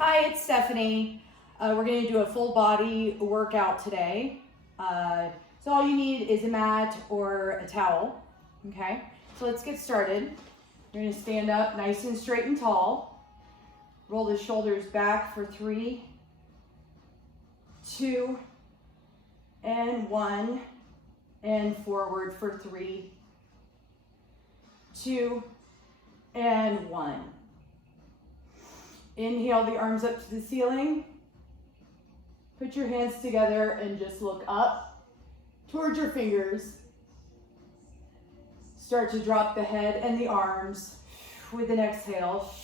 Hi, it's Stephanie. We're going to do a full body workout today. So all you need is a mat or a towel. Okay, so let's get started. You're going to stand up nice and straight and tall. Roll the shoulders back for 3, 2, and 1. And forward for 3, 2, and 1. Inhale the arms up to the ceiling. Put your hands together and just look up towards your fingers. Start to drop the head and the arms with an exhale.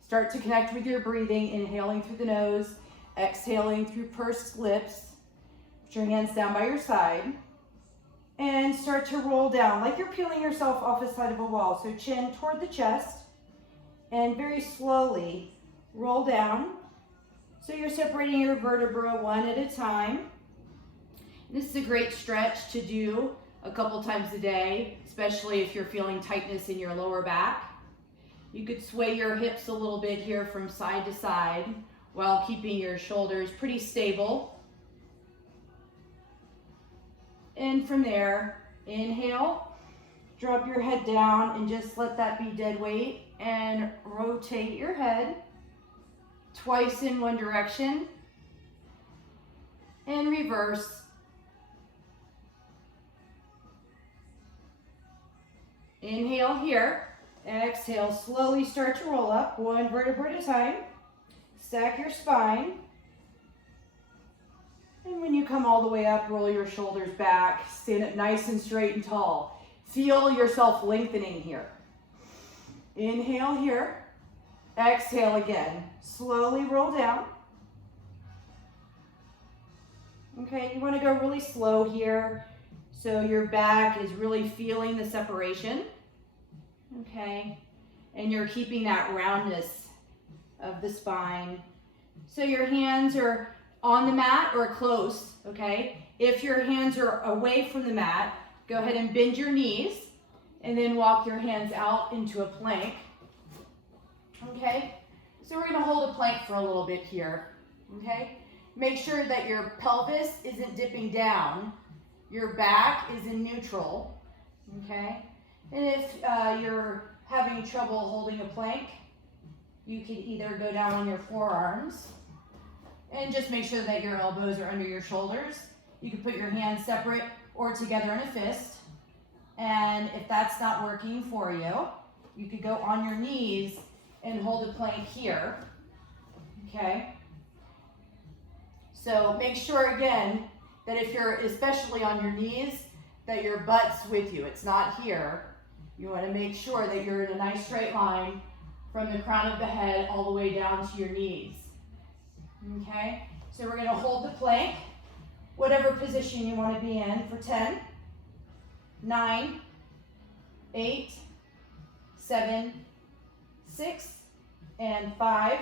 Start to connect with your breathing, inhaling through the nose, exhaling through pursed lips. Put your hands down by your side and start to roll down like you're peeling yourself off the side of a wall. So chin toward the chest. And very slowly roll down. So you're separating your vertebra one at a time. This is a great stretch to do a couple times a day, especially if you're feeling tightness in your lower back. You could sway your hips a little bit here from side to side while keeping your shoulders pretty stable. And from there, inhale, drop your head down and just let that be dead weight. And rotate your head twice in one direction and reverse. Inhale here, exhale, slowly start to roll up one vertebra at a time. Stack your spine. And when you come all the way up, roll your shoulders back, stand up nice and straight and tall. Feel yourself lengthening here. Inhale here, exhale again. Slowly roll down. Okay, you want to go really slow here so your back is really feeling the separation. Okay, and you're keeping that roundness of the spine. So your hands are on the mat or close, okay? If your hands are away from the mat, go ahead and bend your knees. And then walk your hands out into a plank. Okay, so we're going to hold a plank for a little bit here. Okay, make sure that your pelvis isn't dipping down. Your back is in neutral. Okay, and if you're having trouble holding a plank, you can either go down on your forearms and just make sure that your elbows are under your shoulders. You can put your hands separate or together in a fist. And if that's not working for you, you could go on your knees and hold a plank here, okay? So make sure again that if you're especially on your knees, that your butt's with you. It's not here. You want to make sure that you're in a nice straight line from the crown of the head all the way down to your knees, okay? So we're going to hold the plank, whatever position you want to be in for 10, 9, 8, 7, 6, and 5,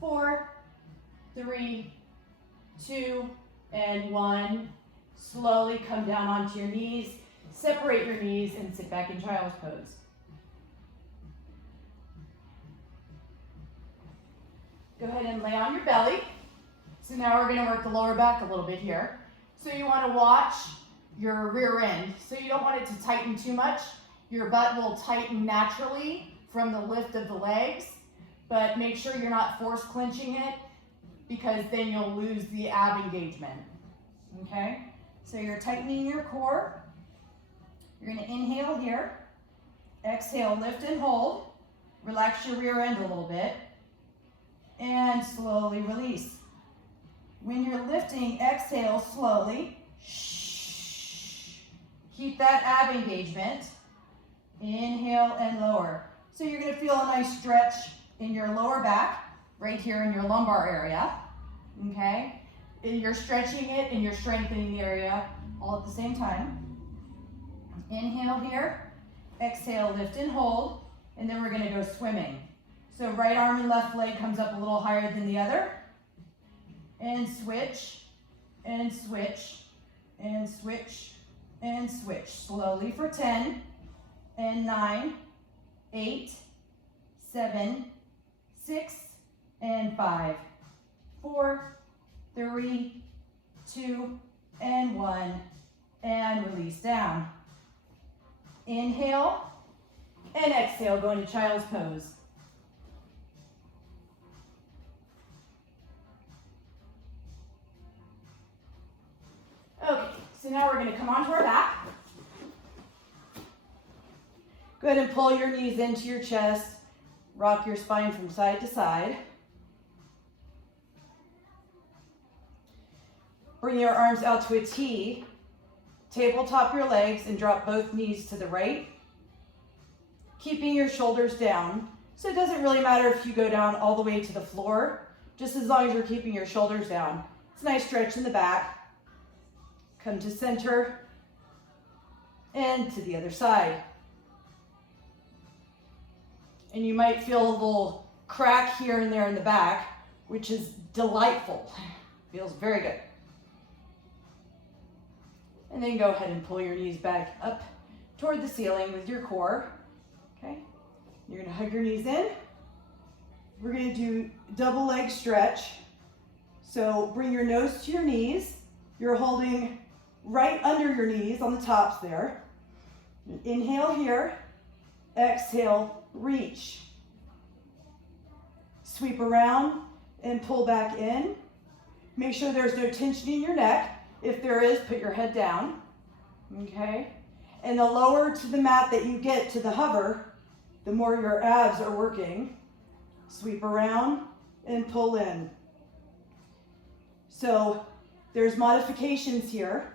4, 3, 2, and 1. Slowly come down onto your knees, separate your knees, and sit back in child's pose. Go ahead and lay on your belly. So now we're going to work the lower back a little bit here. So you want to watch your rear end. So you don't want it to tighten too much. Your butt will tighten naturally from the lift of the legs, but make sure you're not force clenching it because then you'll lose the ab engagement. Okay? So you're tightening your core. You're going to inhale here. Exhale, lift and hold. Relax your rear end a little bit. And slowly release. When you're lifting, exhale slowly. Keep that ab engagement. Inhale and lower. So you're going to feel a nice stretch in your lower back, right here in your lumbar area. Okay? And you're stretching it and you're strengthening the area all at the same time. Inhale here. Exhale, lift and hold. And then we're going to go swimming. So right arm and left leg comes up a little higher than the other. And switch, and switch, and switch, and switch. Slowly for 10, and 9, 8, 7, 6 and 5, 4, 3, 2, and 1, and release down. Inhale and exhale, go into child's pose. Okay, so now we're going to come onto our back. Go ahead and pull your knees into your chest. Rock your spine from side to side. Bring your arms out to a T. Tabletop your legs and drop both knees to the right. Keeping your shoulders down. So it doesn't really matter if you go down all the way to the floor, just as long as you're keeping your shoulders down. It's a nice stretch in the back. Come to center and to the other side. And you might feel a little crack here and there in the back, which is delightful. Feels very good. And then go ahead and pull your knees back up toward the ceiling with your core. Okay? You're going to hug your knees in. We're going to do double leg stretch. So bring your nose to your knees. You're holding right under your knees on the tops there. Inhale here. Exhale, reach. Sweep around and pull back in. Make sure there's no tension in your neck. If there is, put your head down. Okay? And the lower to the mat that you get to the hover, the more your abs are working. Sweep around and pull in. So there's modifications here.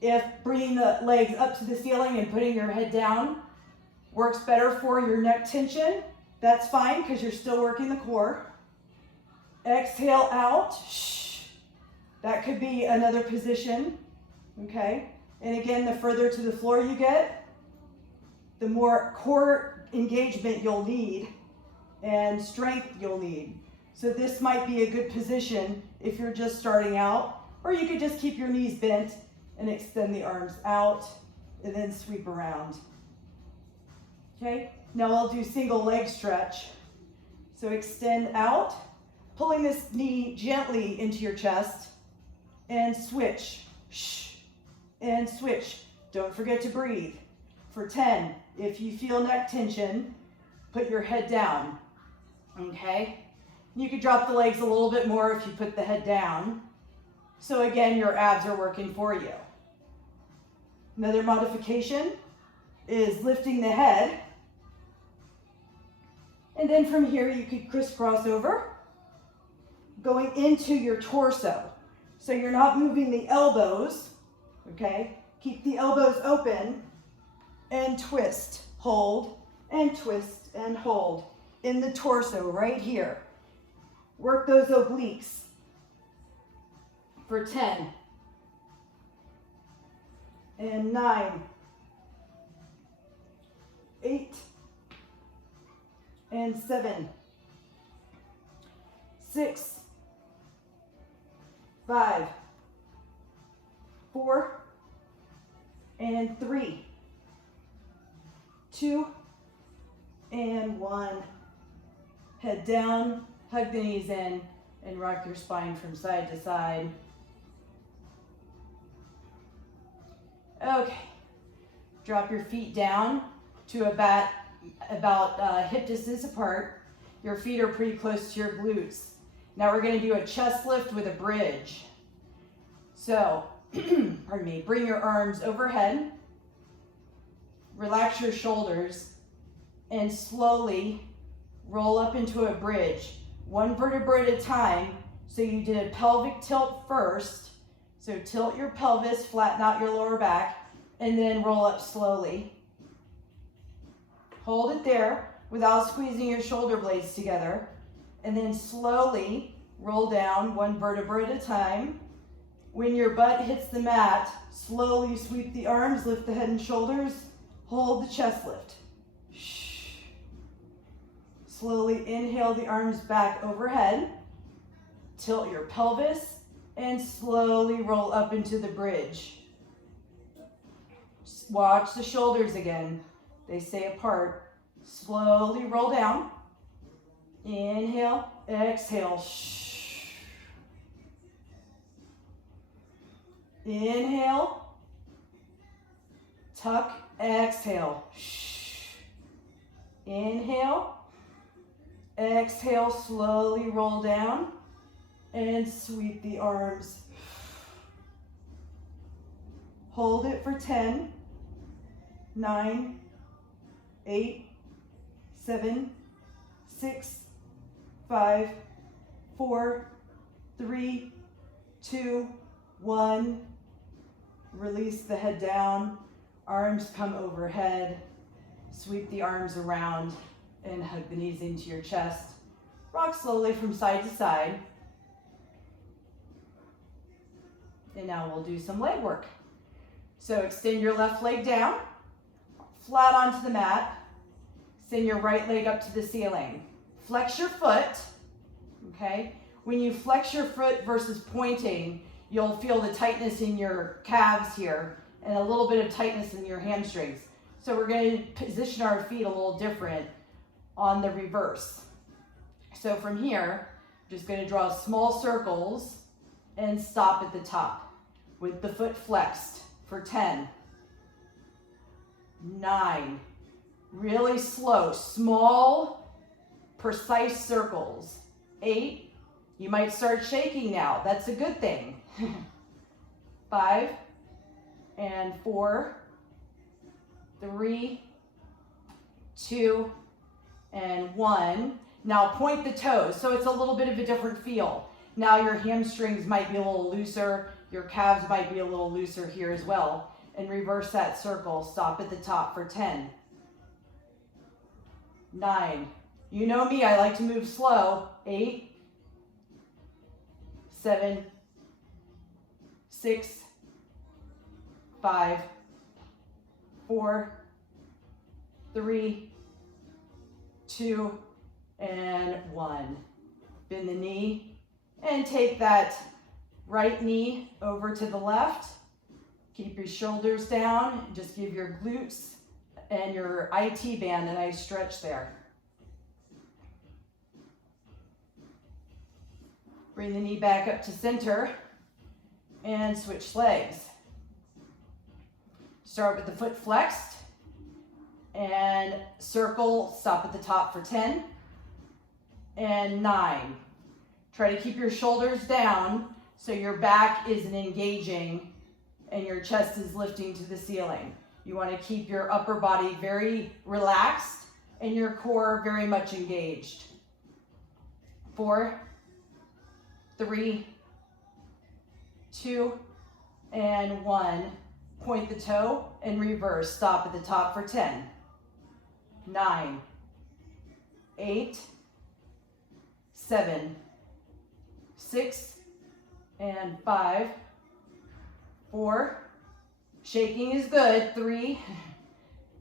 If bringing the legs up to the ceiling and putting your head down works better for your neck tension, that's fine because you're still working the core. Exhale out. Shh. That could be another position. Okay? And again, the further to the floor you get, the more core engagement you'll need and strength you'll need. So this might be a good position if you're just starting out, or you could just keep your knees bent and extend the arms out and then sweep around. Okay, now I'll do single leg stretch. So extend out, pulling this knee gently into your chest and switch. Shh. And switch. Don't forget to breathe. For 10, if you feel neck tension, put your head down. Okay? You could drop the legs a little bit more if you put the head down. So again, your abs are working for you. Another modification is lifting the head. And then from here, you could crisscross over, going into your torso. So you're not moving the elbows, okay? Keep the elbows open and twist, hold, and twist and hold in the torso right here. Work those obliques for 10 and 9, 8, and 7, 6, 5, 4, and 3, 2, and 1. Head down, hug the knees in, and rock your spine from side to side. Okay, drop your feet down to about hip distance apart. Your feet are pretty close to your glutes. Now we're going to do a chest lift with a bridge. So, pardon me, bring your arms overhead, relax your shoulders, and slowly roll up into a bridge, one vertebra at a time. So you did a pelvic tilt first. So tilt your pelvis, flatten out your lower back, and then roll up slowly. Hold it there without squeezing your shoulder blades together. And then slowly roll down one vertebra at a time. When your butt hits the mat, slowly sweep the arms, lift the head and shoulders, hold the chest lift. Shh. Slowly inhale the arms back overhead, tilt your pelvis, and slowly roll up into the bridge. Watch the shoulders again. They stay apart. Slowly roll down. Inhale, exhale. Inhale, tuck, exhale. Inhale, exhale, slowly roll down and sweep the arms. Hold it for 10, 9, 8, 7, 6, 5, 4, 3, 2, 1. Release the head down, arms come overhead. Sweep the arms around and hug the knees into your chest. Rock slowly from side to side. And now we'll do some leg work. So extend your left leg down, flat onto the mat. Send your right leg up to the ceiling. Flex your foot, okay? When you flex your foot versus pointing, you'll feel the tightness in your calves here and a little bit of tightness in your hamstrings. So we're going to position our feet a little different on the reverse. So from here, I'm just going to draw small circles and stop at the top with the foot flexed for 10, 9, really slow, small, precise circles. 8, you might start shaking now. That's a good thing. 5 and 4, 3, 2, and 1. Now point the toes, so it's a little bit of a different feel. Now your hamstrings might be a little looser, your calves might be a little looser here as well. And reverse that circle, stop at the top for 10, 9. You know me, I like to move slow. 8, 7, 6, 5, 4, 3, 2, and 1. Bend the knee and take that right knee over to the left. Keep your shoulders down. Just give your glutes and your IT band a nice stretch there. Bring the knee back up to center and switch legs. Start with the foot flexed and circle, stop at the top for 10 and 9. Try to keep your shoulders down so your back isn't engaging and your chest is lifting to the ceiling. You want to keep your upper body very relaxed and your core very much engaged. 4, 3, 2, and 1. Point the toe and reverse. Stop at the top for 10, 9, 8, 7, 6, and 5, 4. Shaking is good. 3,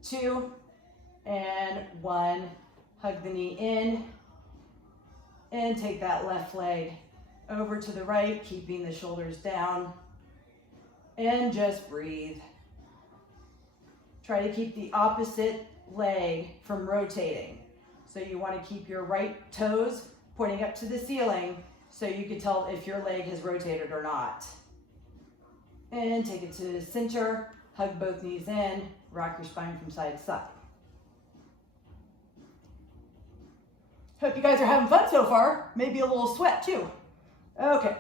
2, and 1. Hug the knee in and take that left leg over to the right, keeping the shoulders down. And just breathe. Try to keep the opposite leg from rotating. So you want to keep your right toes pointing up to the ceiling so you can tell if your leg has rotated or not. And take it to the center, hug both knees in, rock your spine from side to side. Hope you guys are having fun so far. Maybe a little sweat too. Okay,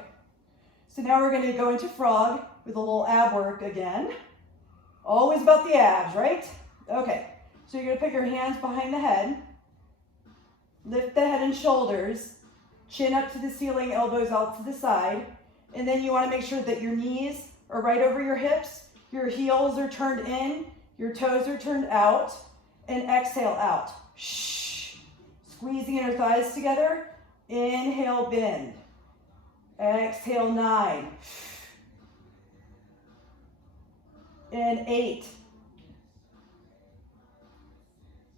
so now we're going to go into frog with a little ab work again. Always about the abs, right? Okay, so you're going to put your hands behind the head, lift the head and shoulders, chin up to the ceiling, elbows out to the side, and then you want to make sure that your knees are right over your hips, your heels are turned in, your toes are turned out, and exhale out. Shh. Squeeze the inner thighs together. Inhale, bend. Exhale, 9. And 8.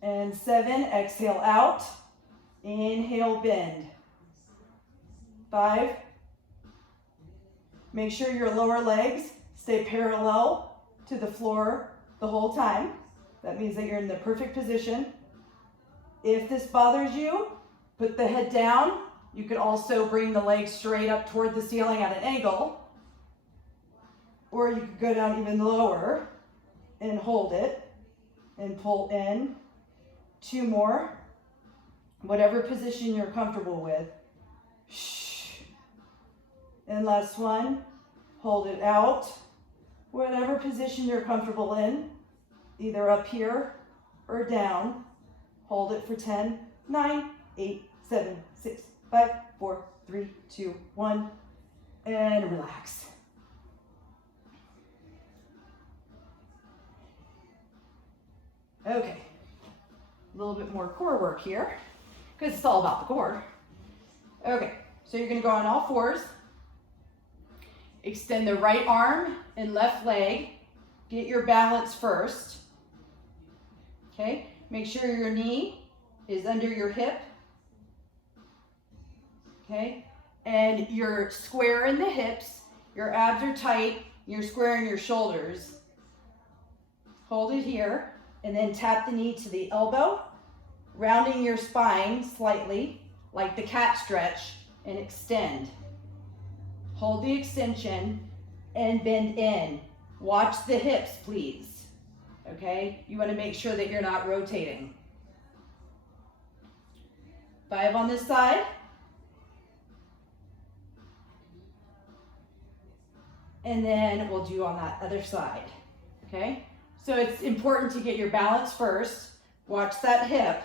And 7. Exhale out. Inhale, bend. 5. Make sure your lower legs stay parallel to the floor the whole time. That means that you're in the perfect position. If this bothers you, Put the head down. You could also bring the legs straight up toward the ceiling at an angle, or you could go down even lower and hold it and pull in. 2 more. Whatever position you're comfortable with. And last one. Hold it out. Whatever position you're comfortable in, either up here or down. Hold it for 10, 9, 8, 7, 6, 5, 4, 3, 2, 1, and relax. Okay, a little bit more core work here, because it's all about the core. Okay, so you're gonna go on all fours. Extend the right arm and left leg. Get your balance first. Okay, make sure your knee is under your hip. Okay, and you're square in the hips, your abs are tight, you're square in your shoulders. Hold it here, and then tap the knee to the elbow, rounding your spine slightly, like the cat stretch, and extend. Hold the extension and bend in. Watch the hips, please. Okay, you want to make sure that you're not rotating. 5 on this side. And then we'll do on that other side. Okay, so it's important to get your balance first. Watch that hip.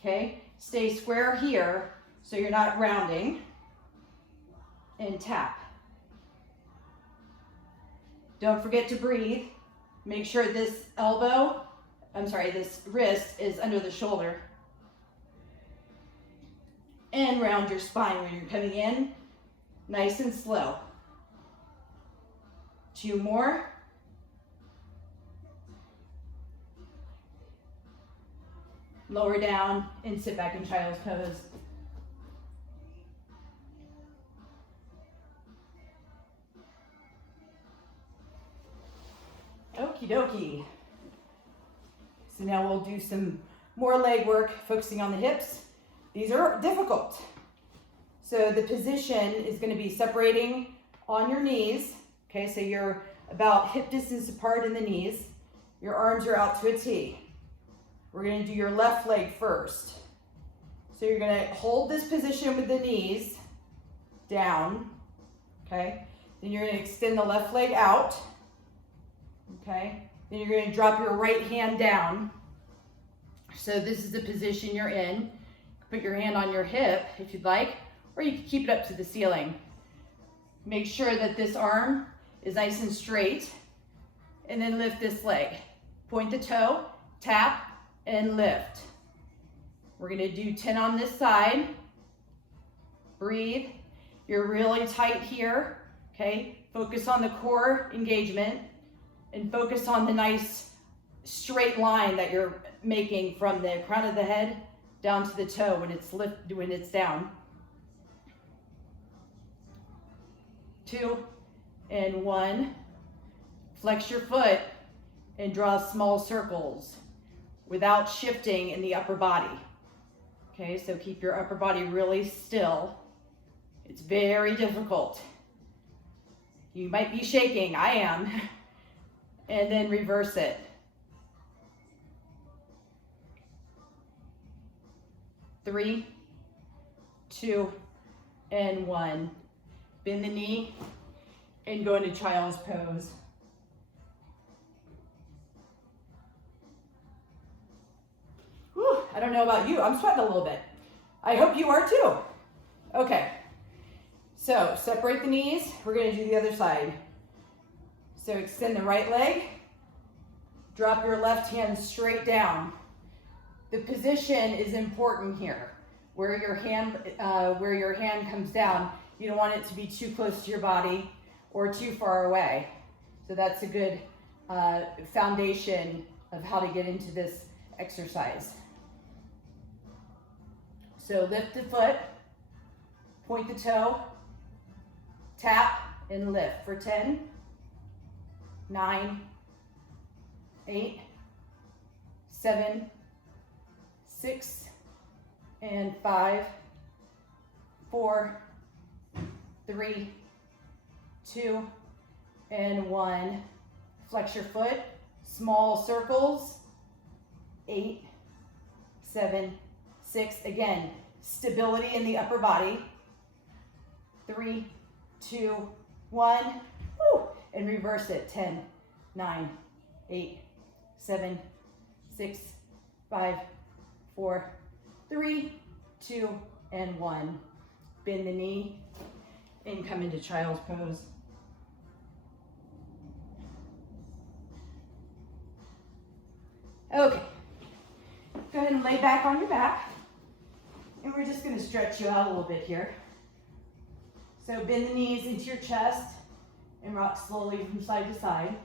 Okay, stay square here so you're not rounding. And tap. Don't forget to breathe. Make sure this this wrist is under the shoulder. And round your spine when you're coming in, nice and slow. 2 more. Lower down and sit back in child's pose. Okie dokie. So now we'll do some more leg work, focusing on the hips. These are difficult. So the position is going to be separating on your knees. Okay, so you're about hip distance apart in the knees. Your arms are out to a T. We're going to do your left leg first. So you're going to hold this position with the knees down. Okay, then you're going to extend the left leg out. Okay, then you're going to drop your right hand down. So this is the position you're in. Put your hand on your hip if you'd like, or you can keep it up to the ceiling. Make sure that this arm is nice and straight, and then lift this leg. Point the toe, tap, and lift. We're going to do 10 on this side. Breathe. You're really tight here. Okay, focus on the core engagement. And focus on the nice straight line that you're making from the crown of the head down to the toe when it's down. 2 and 1. Flex your foot and draw small circles without shifting in the upper body. Okay, so keep your upper body really still. It's very difficult. You might be shaking, I am. And then reverse it. 3, 2, and 1. Bend the knee and go into child's pose. Whew, I don't know about you, I'm sweating a little bit. I hope you are too. Okay, so separate the knees. We're going to do the other side. So extend the right leg, drop your left hand straight down. The position is important here. Where your hand comes down, you don't want it to be too close to your body or too far away. So that's a good foundation of how to get into this exercise. So lift the foot, point the toe, tap, and lift for 10, 9, 8, 7, 6, And 5, 4, 3, 2, and 1. Flex your foot, small circles. 8, 7, 6. Again, stability in the upper body. 3, 2, 1. Woo. And reverse it. 10, 9, 8, 7, 6, 5, 4, 3, 2, and 1. Bend the knee and come into child's pose. Okay. Go ahead and lay back on your back. And we're just going to stretch you out a little bit here. So bend the knees into your chest and rock slowly from side to side.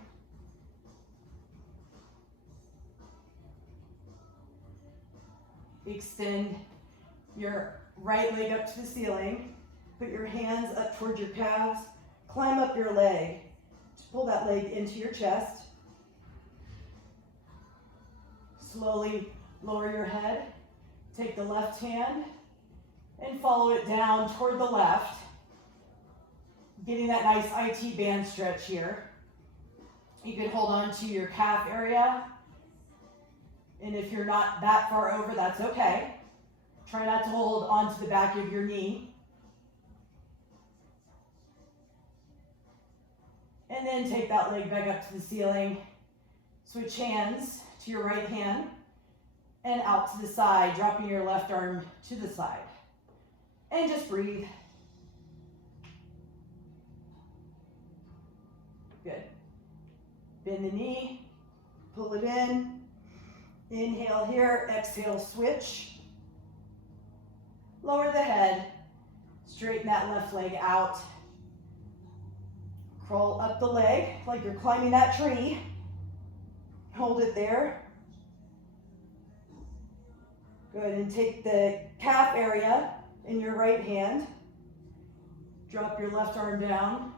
Extend your right leg up to the ceiling. Put your hands up towards your calves. Climb up your leg. Pull that leg into your chest. Slowly lower your head. Take the left hand and follow it down toward the left. Getting that nice IT band stretch here. You can hold on to your calf area. And if you're not that far over, that's okay. Try not to hold onto the back of your knee. And then take that leg back up to the ceiling. Switch hands to your right hand and out to the side, dropping your left arm to the side. And just breathe. Good. Bend the knee, pull it in. Inhale here, exhale, switch. Lower the head, straighten that left leg out. Crawl up the leg like you're climbing that tree. Hold it there. Good, and take the calf area in your right hand. Drop your left arm down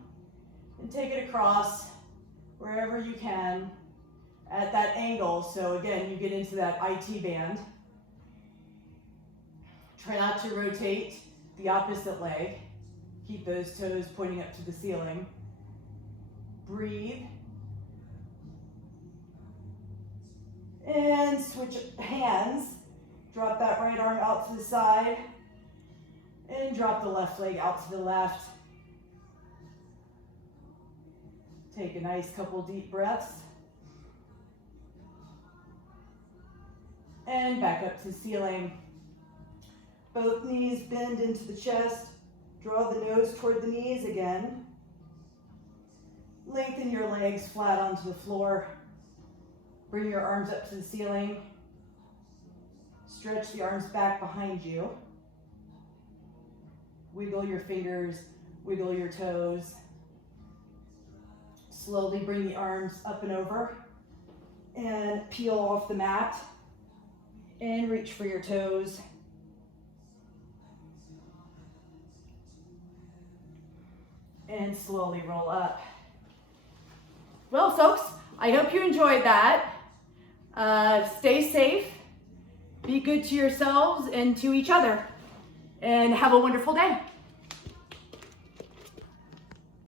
and take it across wherever you can at that angle. So again, you get into that IT band. Try not to rotate the opposite leg. Keep those toes pointing up to the ceiling. Breathe. And switch hands. Drop that right arm out to the side. And drop the left leg out to the left. Take a nice couple deep breaths. And back up to the ceiling. Both knees bend into the chest. Draw the nose toward the knees again. Lengthen your legs flat onto the floor. Bring your arms up to the ceiling. Stretch the arms back behind you. Wiggle your fingers, wiggle your toes. Slowly bring the arms up and over and peel off the mat and reach for your toes. And slowly roll up. Well, folks, I hope you enjoyed that. Stay safe, be good to yourselves and to each other, and have a wonderful day.